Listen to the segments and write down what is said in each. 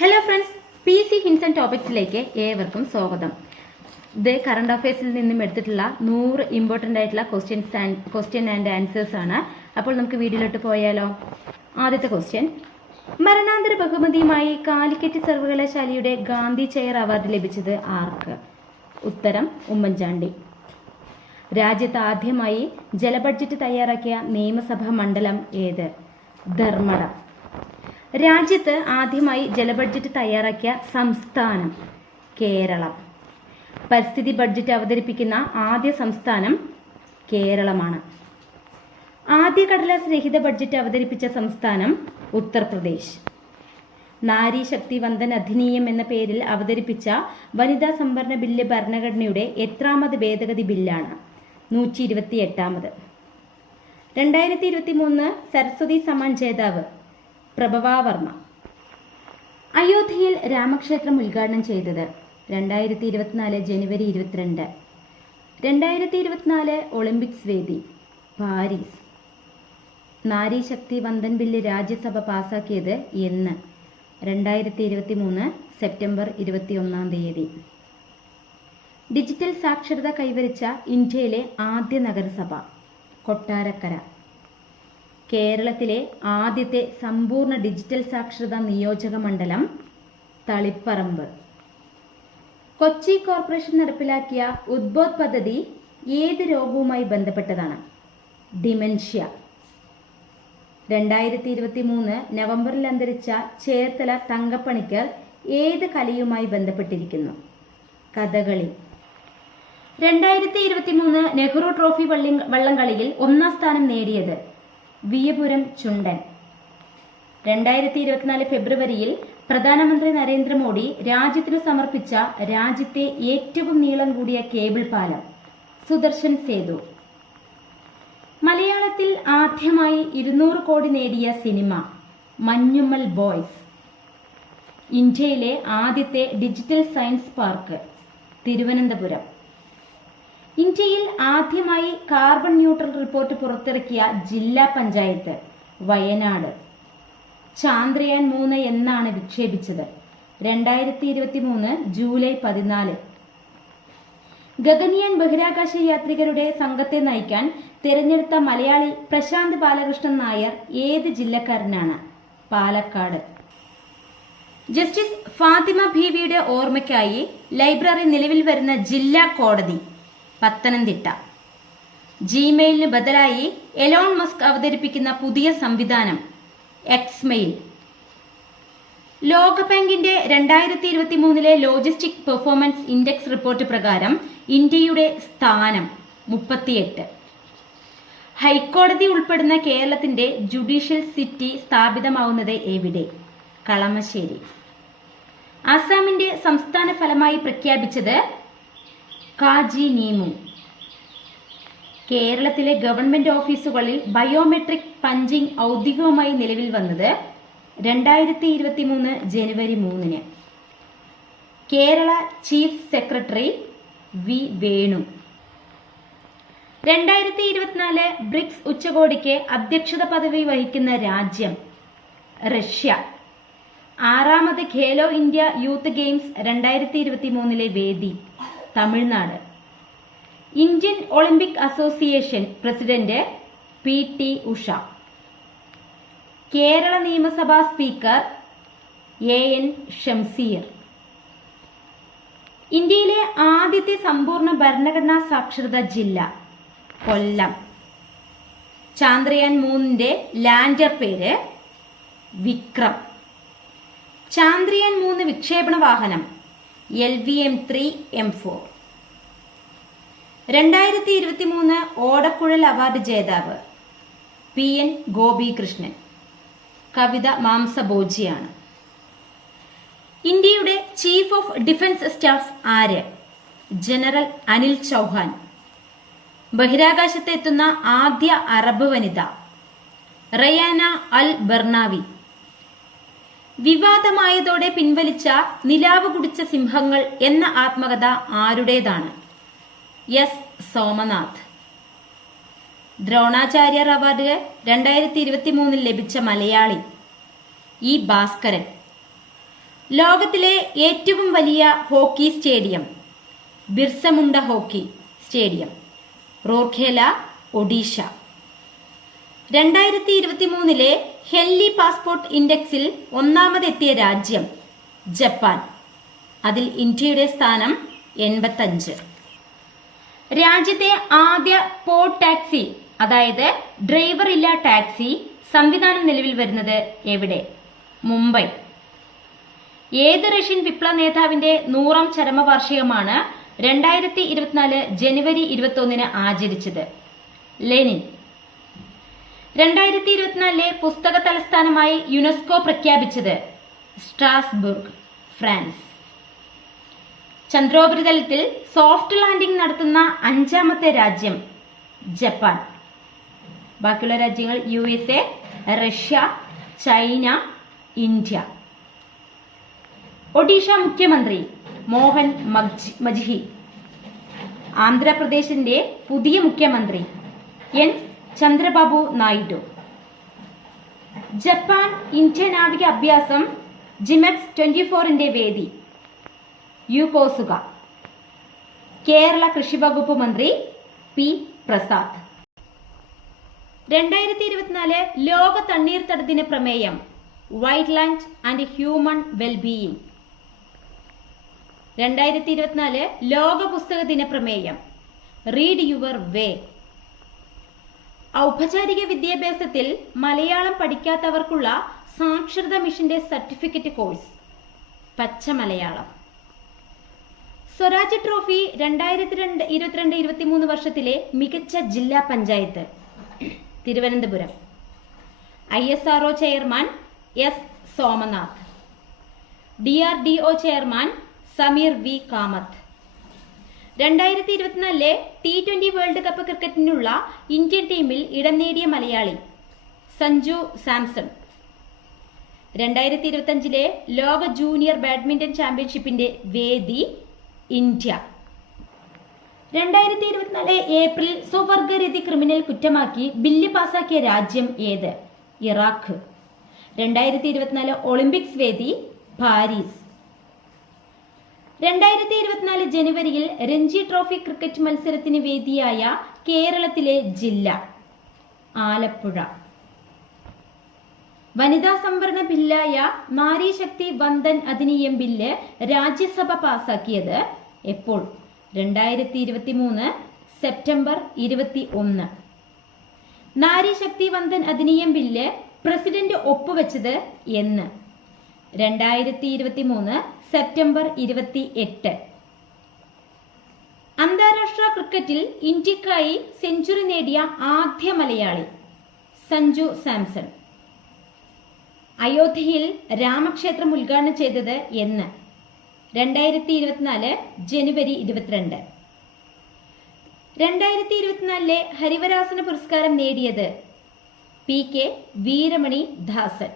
Hello friends, PC hints and ടോപ്പിക്സിലേക്ക് ഏവർക്കും സ്വാഗതം. ഇത് കറണ്ട് അഫയേഴ്സിൽ നിന്നും എടുത്തിട്ടുള്ള 100 ഇമ്പോർട്ടന്റ് ആയിട്ടുള്ള ക്വസ്റ്റ്യൻ ആൻഡ് ആൻസേഴ്സ് ആണ്. അപ്പോൾ നമുക്ക് വീഡിയോയിലോട്ട് പോയാലോ. ആദ്യത്തെ ക്വസ്റ്റ്യൻ: മരണാന്തര ബഹുമതിയുമായി കാലിക്കറ്റ് സർവകലാശാലയുടെ ഗാന്ധി ചെയർ അവാർഡ് ലഭിച്ചത് ആർക്ക്? ഉത്തരം ഉമ്മൻചാണ്ടി. രാജ്യത്ത് ആദ്യമായി ജലബഡ്ജറ്റ് തയ്യാറാക്കിയ നിയമസഭാ മണ്ഡലം ഏത്? ധർമ്മട. രാജ്യത്ത് ആദ്യമായി ജലബഡ്ജറ്റ് തയ്യാറാക്കിയ സംസ്ഥാനം കേരളം. പരിസ്ഥിതി ബഡ്ജറ്റ് അവതരിപ്പിക്കുന്ന ആദ്യ സംസ്ഥാനം കേരളമാണ്. ആദ്യ കടലാസ് രഹിത ബഡ്ജറ്റ് അവതരിപ്പിച്ച സംസ്ഥാനം ഉത്തർപ്രദേശ്. നാരി ശക്തി വന്ദൻ അധിനിയം എന്ന പേരിൽ അവതരിപ്പിച്ച വനിതാ സംവരണ ബില്ല് ഭരണഘടനയുടെ എത്രാമത് ഭേദഗതി ബില്ലാണ്? 128ാമത്. 2023 സരസ്വതി സമ്മാൻ ജേതാവ് പ്രഭവാവർമ്മ. അയോധ്യയിൽ രാമക്ഷേത്രം ഉദ്ഘാടനം ചെയ്തത് 2024 ജനുവരി 22. 2024 ഒളിമ്പിക്സ് വേദി പാരീസ്. നാരി ശക്തി വന്ദൻ ബില്ല് രാജ്യസഭ പാസാക്കിയത് എന്ന്? 2023 സെപ്റ്റംബർ 21. ഡിജിറ്റൽ സാക്ഷരത കൈവരിച്ച ഇന്ത്യയിലെ ആദ്യ നഗരസഭ കൊട്ടാരക്കര. കേരളത്തിലെ ആദ്യത്തെ സമ്പൂർണ്ണ ഡിജിറ്റൽ സാക്ഷരതാ നിയോജക മണ്ഡലം തളിപ്പറമ്പ്. കൊച്ചി കോർപ്പറേഷൻ നടപ്പിലാക്കിയ ഉദ്ബോധ് പദ്ധതി ഏത് രോഗവുമായി ബന്ധപ്പെട്ടതാണ്? ഡിമെൻഷ്യ. 2023 നവംബറിൽ അന്തരിച്ച ചേർത്തല തങ്കപ്പണിക്കർ ഏത് കലയുമായി ബന്ധപ്പെട്ടിരിക്കുന്നു? കഥകളി. 2023 നെഹ്റു ട്രോഫി വള്ളംകളിയിൽ 1ാം സ്ഥാനം നേടിയത് വിയപുരം ചുണ്ടൻ. 2024 ഫെബ്രുവരിയിൽ പ്രധാനമന്ത്രി നരേന്ദ്രമോദി രാജ്യത്തിനു സമർപ്പിച്ച രാജ്യത്തെ ഏറ്റവും നീളം കൂടിയ കേബിൾ പാലം സുദർശൻ സേതു. മലയാളത്തിൽ ആദ്യമായി 200 കോടി നേടിയ സിനിമ മഞ്ഞുമ്മൽ ബോയ്സ്. ഇന്ത്യയിലെ ആദ്യത്തെ ഡിജിറ്റൽ സയൻസ് പാർക്ക് തിരുവനന്തപുരം. ഇന്ത്യയിൽ ആദ്യമായി കാർബൺ ന്യൂട്രൽ റിപ്പോർട്ട് പുറത്തിറക്കിയ ജില്ലാ പഞ്ചായത്ത് വയനാട്. ചാന്ദ്രയാൻ 3 എന്നാണ് വിക്ഷേപിച്ചത്? 2023 ജൂലൈ 14. ഗഗൻയാൻ ബഹിരാകാശ യാത്രികരുടെ സംഘത്തെ നയിക്കാൻ തിരഞ്ഞെടുത്ത മലയാളി പ്രശാന്ത് ബാലകൃഷ്ണൻ നായർ ഏത് ജില്ലക്കാരനാണ്? പാലക്കാട്. ജസ്റ്റിസ് ഫാത്തിമ ബീവിയുടെ ഓർമ്മയ്ക്കായി ലൈബ്രറി നിലവിൽ വരുന്ന ജില്ലാ കോടതി പത്തനംതിട്ട. ജിമെയിലിന് ബദലായി എലോൺ മസ്ക് അവതരിപ്പിക്കുന്ന പുതിയ സംവിധാനം എക്സ്മെയിൽ. ലോകബാങ്കിന്റെ 2023 ലോജിസ്റ്റിക് പെർഫോമൻസ് ഇൻഡെക്സ് റിപ്പോർട്ട് പ്രകാരം ഇന്ത്യയുടെ സ്ഥാനം 38. ഹൈക്കോടതി ഉൾപ്പെടുന്ന കേരളത്തിന്റെ ജുഡീഷ്യൽ സിറ്റി സ്ഥാപിതമാവുന്നത് എവിടെ? കളമശ്ശേരി. ആസാമിന്റെ സംസ്ഥാന ഫലമായി പ്രഖ്യാപിച്ചത് കാജി നീമു. കേരളത്തിലെ ഗവൺമെന്റ് ഓഫീസുകളിൽ ബയോമെട്രിക് പഞ്ചിംഗ് ഔദ്യോഗികമായി നിലവിൽ വന്നത് 2023 ജനുവരി 3. Kerala chief secretary V Venu. 2024 BRICS ഉച്ചകോടിക്ക് അധ്യക്ഷത പദവി വഹിക്കുന്ന രാജ്യം റഷ്യ. 6ാമത് ഖേലോ ഇന്ത്യ യൂത്ത് ഗെയിംസ് 2023 വേദി Tamil Nadu. Indian Olympic association president PT Usha. Kerala നിയമസഭാ സ്പീക്കർ AN ഷംസീർ. ഇന്ത്യയിലെ ആദ്യത്തെ സമ്പൂർണ്ണ ഭരണഘടനാ സാക്ഷരതാ ജില്ല കൊല്ലം. ചാന്ദ്രയാൻ 3 ലാൻഡർ പേര് വിക്രം. ചാന്ദ്രയാൻ 3 വിക്ഷേപണ വാഹനം LVM-3 M4. 2023 ഓടക്കുഴൽ അവാർഡ് ജേതാവ് PN ഗോപികൃഷ്ണൻ. കവിത മാംസഭോജിയാണ്. ഇന്ത്യയുടെ ചീഫ് ഓഫ് ഡിഫൻസ് സ്റ്റാഫ് ആര്? ജനറൽ അനിൽ ചൗഹാൻ. ബഹിരാകാശത്ത് എത്തുന്ന ആദ്യ അറബ് വനിത റയാന അൽ ബർണാവി. വിവാദമായതോടെ പിൻവലിച്ച നിലാവ് കുടിച്ച സിംഹങ്ങൾ എന്ന ആത്മകഥ ആരുടേതാണ്? S. സോമനാഥ്. ദ്രോണാചാര്യർ അവാർഡ് 2023 ലഭിച്ച മലയാളി E. ഭാസ്കരൻ. ലോകത്തിലെ ഏറ്റവും വലിയ hockey stadium Birsa Munda hockey stadium, Rourkela, Odisha. 2023 Henley passport ഇൻഡെക്സിൽ ഒന്നാമതെത്തിയ രാജ്യം ജപ്പാൻ. അതിൽ ഇന്ത്യയുടെ സ്ഥാനം 85. രാജ്യത്തെ ആദ്യ പോഡ് ടാക്സി, അതായത് ഡ്രൈവർ ഇല്ല ടാക്സി സംവിധാനം നിലവിൽ വരുന്നത് എവിടെ? മുംബൈ. ഏത് റഷ്യൻ വിപ്ലവ നേതാവിന്റെ 100ാം ചരമവാർഷികമാണ് 2024 ജനുവരി 21 ആചരിച്ചത്? ലെനിൻ. 2024 പുസ്തക തലസ്ഥാനമായി യുനെസ്കോ പ്രഖ്യാപിച്ചത് സ്ട്രാസ്ബുർഗ്, ഫ്രാൻസ്. ചന്ദ്രോപരിതലത്തിൽ സോഫ്റ്റ് ലാൻഡിംഗ് നടത്തുന്ന 5ാമത്തെ രാജ്യം ജപ്പാൻ. ബാക്കിയുള്ള രാജ്യങ്ങൾ USA, Russia, China, India. Odisha മുഖ്യമന്ത്രി മോഹൻ മജ്ഹി. ആന്ധ്രാപ്രദേശിന്റെ പുതിയ മുഖ്യമന്ത്രി N Chandrababu Naidu. Japan India നാവിക അഭ്യാസം ജിമെക്സ് 24ന്റെ വേദി യുകോസുക. കേരള കൃഷി വകുപ്പ് മന്ത്രി പി പ്രസാദ്. 2024 ലോക തണ്ണീർത്തട ദിന പ്രമേയം wild land and human wellbeing. 2024 ലോക പുസ്തക ദിന പ്രമേയം റീഡ് യുവർ വേ. ഔപചാരിക വിദ്യാഭ്യാസത്തിൽ മലയാളം പഠിക്കാത്തവർക്കുള്ള സാക്ഷരത മിഷന്റെ സർട്ടിഫിക്കറ്റ് കോഴ്സ് പച്ച മലയാളം. സ്വരാജ് ട്രോഫി 2022-23 വർഷത്തിലെ മികച്ച ജില്ലാ panchayat Thiruvananthapuram. ISRO chairman S Somanath. DRDO chairman Sameer V Kamat. 2024 T20 world cup ക്രിക്കറ്റിനുള്ള ഇന്ത്യൻ ടീമിൽ ഇടം നേടിയ മലയാളി സഞ്ജു സാംസൺ. 2025 ലോക ജൂനിയർ ബാഡ്മിന്റൺ ചാമ്പ്യൻഷിപ്പിന്റെ വേദി ഇന്ത്യ. 2024 ഏപ്രിൽ സ്വവർഗരതി ക്രിമിനൽ കുറ്റമാക്കി ബില്ല് പാസാക്കിയ രാജ്യം ഏത്? ഇറാഖ്. 2024 ഒളിമ്പിക്സ് വേദി പാരീസ്. 2024 ജനുവരിയിൽ രഞ്ജി ട്രോഫി ക്രിക്കറ്റ് മത്സരത്തിന് വേദിയായ കേരളത്തിലെ ജില്ല ആലപ്പുഴ. വനിതാ സംവരണ ബില്ലായ നാരി ശക്തി വന്ദൻ അധിനിയം ബില്ല് രാജ്യസഭ പാസാക്കിയത് എപ്പോൾ? 2023 September 21. Nari Shakti Vandan Adhiniyam bill president ഒപ്പുവെച്ചത് എന്ന്? 2023 സെപ്റ്റംബർ 28. അന്താരാഷ്ട്ര ക്രിക്കറ്റിൽ ഇന്ത്യക്കായി സെഞ്ചുറി നേടിയ ആദ്യ മലയാളി സഞ്ജു സാംസൺ. അയോധ്യയിൽ രാമക്ഷേത്രം ഉദ്ഘാടനം ചെയ്തത് എന്ന്? 2024 ജനുവരി 22. 2024 ഹരിവരാസന പുരസ്കാരം നേടിയത് PK വീരമണി ദാസൻ.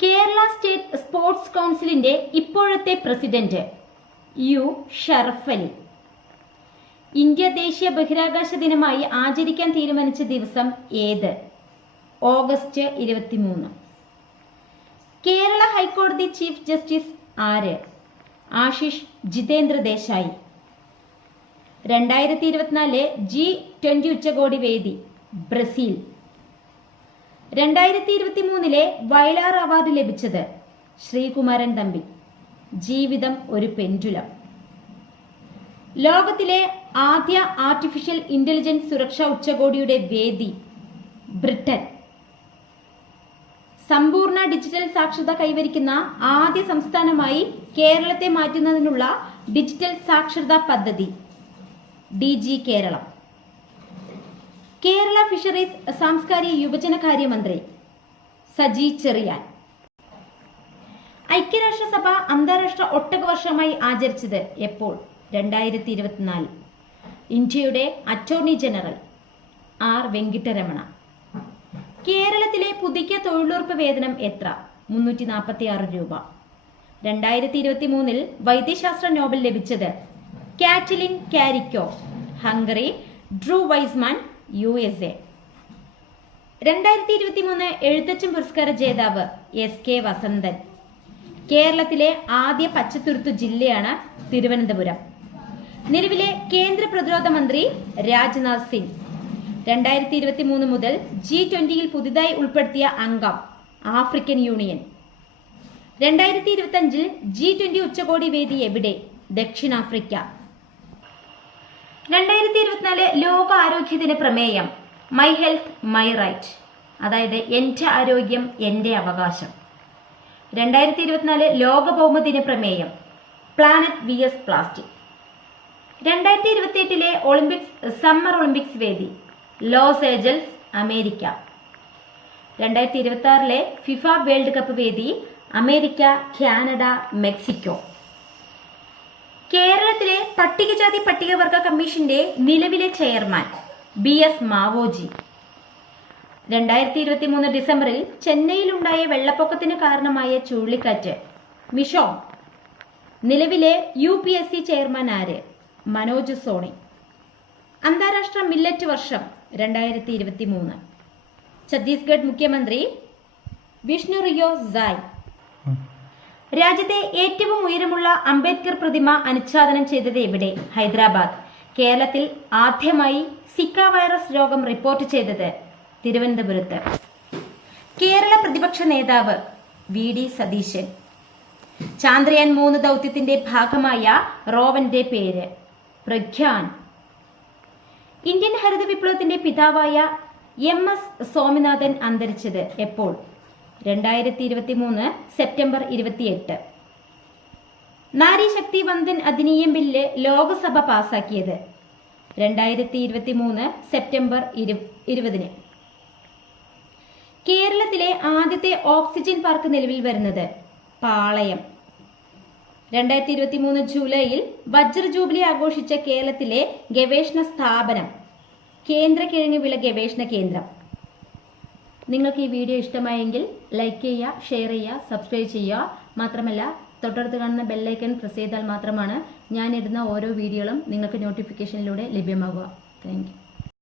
കേരള സ്റ്റേറ്റ് സ്പോർട്സ് കൗൺസിലിന്റെ ഇപ്പോഴത്തെ president U Sharaf Ali. India ദേശീയ ബഹിരാകാശ ദിനമായി ആചരിക്കാൻ തീരുമാനിച്ച ദിവസം ഏത്? ഓഗസ്റ്റ് 23. കേരള ഹൈക്കോടതി ചീഫ് ജസ്റ്റിസ് ആര്? ആശിഷ് ജിതേന്ദ്ര ദേശായി. 2024 G20 ഉച്ചകോടി വേദി ബ്രസീൽ. 2023 വയലാർ അവാർഡ് ലഭിച്ചത് ശ്രീകുമാരൻ തമ്പി. ജീവിതം ഒരു പെൻഡുലം. ലോകത്തിലെ ആദ്യ ആർട്ടിഫിഷ്യൽ ഇന്റലിജൻസ് സുരക്ഷാ ഉച്ചകോടിയുടെ വേദി ബ്രിട്ടൻ. സമ്പൂർണ്ണ ഡിജിറ്റൽ സാക്ഷരത കൈവരിക്കുന്ന ആദ്യ സംസ്ഥാനമായി കേരളത്തെ മാറ്റുന്നതിനുള്ള ഡിജിറ്റൽ സാക്ഷരതാ പദ്ധതി DG കേരളം. കേരള ഫിഷറീസ് സാംസ്കാരിക യുവജനകാര്യമന്ത്രി സജി ചെറിയാൻ. ഐക്യരാഷ്ട്രസഭ അന്താരാഷ്ട്ര ഒട്ടക വർഷമായി ആചരിച്ചത് എപ്പോൾ? 2024. ഇന്ത്യയുടെ അറ്റോർണി ജനറൽ R വെങ്കിട്ടരമണ. കേരളത്തിലെ പുതുക്കിയ തൊഴിലുറപ്പ് വേതനം എത്ര? 346 രൂപ. 2023 വൈദ്യശാസ്ത്ര നോബൽ ലഭിച്ചത് Katalin കാരിക്കോ, Hungary, Drew Wiseman, USA. 2023 Ezhuthachan പുരസ്കാര ജേതാവ് SK വസന്തൻ. കേരളത്തിലെ ആദ്യ പച്ചത്തുരുത്തു ജില്ലയാണ് തിരുവനന്തപുരം. നിലവിലെ കേന്ദ്ര പ്രതിരോധ മന്ത്രി രാജ്നാഥ് സിംഗ്. 2023 മുതൽ G20 പുതുതായി ഉൾപ്പെടുത്തിയ അംഗം ആഫ്രിക്കൻ യൂണിയൻ. 2025 G20 ഉച്ചകോടി വേദി എവിടെ? ദക്ഷിണാഫ്രിക്ക. 2024 ലോക ആരോഗ്യദിന പ്രമേയം മൈ ഹെൽത്ത് മൈ റൈറ്റ്, അതായത് എന്റെ ആരോഗ്യം എന്റെ അവകാശം. 2024 ലോക ഭൗമദിന പ്രമേയം planet vs plastic. 2028 Olympics summer Olympics വേദി Los Angeles, America. 2026 FIFA world cup വേദി അമേരിക്ക, കാനഡ, മെക്സിക്കോ. കേരളത്തിലെ പട്ടികജാതി പട്ടികവർഗ കമ്മീഷന്റെ നിലവിലെ ചെയർമാൻ BS മാവോജി. 2023 ഡിസംബറിൽ ചെന്നൈയിലുണ്ടായ വെള്ളപ്പൊക്കത്തിന് കാരണമായ ചുഴലിക്കാറ്റ് മിഷോം. നിലവിലെ UPSC ചെയർമാൻ ആര്? മനോജ് സോണി. അന്താരാഷ്ട്ര മില്ലറ്റ് വർഷം 2023. ഛത്തീസ്ഗഡ് മുഖ്യമന്ത്രി വിഷ്ണു റിയോ സായ്. രാജ്യത്തെ ഏറ്റവും ഉയരമുള്ള അംബേദ്കർ പ്രതിമ അനുച്ഛാദനം ചെയ്തത് എവിടെ? ഹൈദരാബാദ്. കേരളത്തിൽ ആദ്യമായി സിക്ക വൈറസ് രോഗം റിപ്പോർട്ട് ചെയ്തത് തിരുവനന്തപുരത്ത്. കേരള പ്രതിപക്ഷ നേതാവ് VD സതീശൻ. ചാന്ദ്രയാൻ 3 ദൗത്യത്തിന്റെ ഭാഗമായ റോവന്റെ പേര് പ്രഗ്യാൻ. ഇന്ത്യൻ ഹരിത വിപ്ലവത്തിന്റെ പിതാവായ MS സ്വാമിനാഥൻ അന്തരിച്ചത് എപ്പോൾ? 2023 സെപ്റ്റംബർ 28. നാരി ശക്തി വന്ദൻ അധിനിയം ബില്ല് ലോക്സഭ പാസാക്കിയത് 2023 സെപ്റ്റംബർ 20. കേരളത്തിലെ ആദ്യത്തെ ഓക്സിജൻ പാർക്ക് നിലവിൽ വരുന്നത് പാളയം. 2023 ജൂലൈയിൽ വജ്ര ജൂബിലി ആഘോഷിച്ച കേരളത്തിലെ ഗവേഷണ സ്ഥാപനം കേന്ദ്ര കിഴങ്ങ് വിള ഗവേഷണ കേന്ദ്രം. നിങ്ങൾക്ക് ഈ വീഡിയോ ഇഷ്ടമായെങ്കിൽ ലൈക്ക് ചെയ്യുക, ഷെയർ ചെയ്യുക, സബ്സ്ക്രൈബ് ചെയ്യുക. മാത്രമല്ല തൊട്ടടുത്ത് കാണുന്ന ബെല്ലൈക്കൺ പ്രസ് ചെയ്താൽ മാത്രമാണ് ഞാനിടുന്ന ഓരോ വീഡിയോകളും നിങ്ങൾക്ക് നോട്ടിഫിക്കേഷനിലൂടെ ലഭ്യമാകുക. Thank you.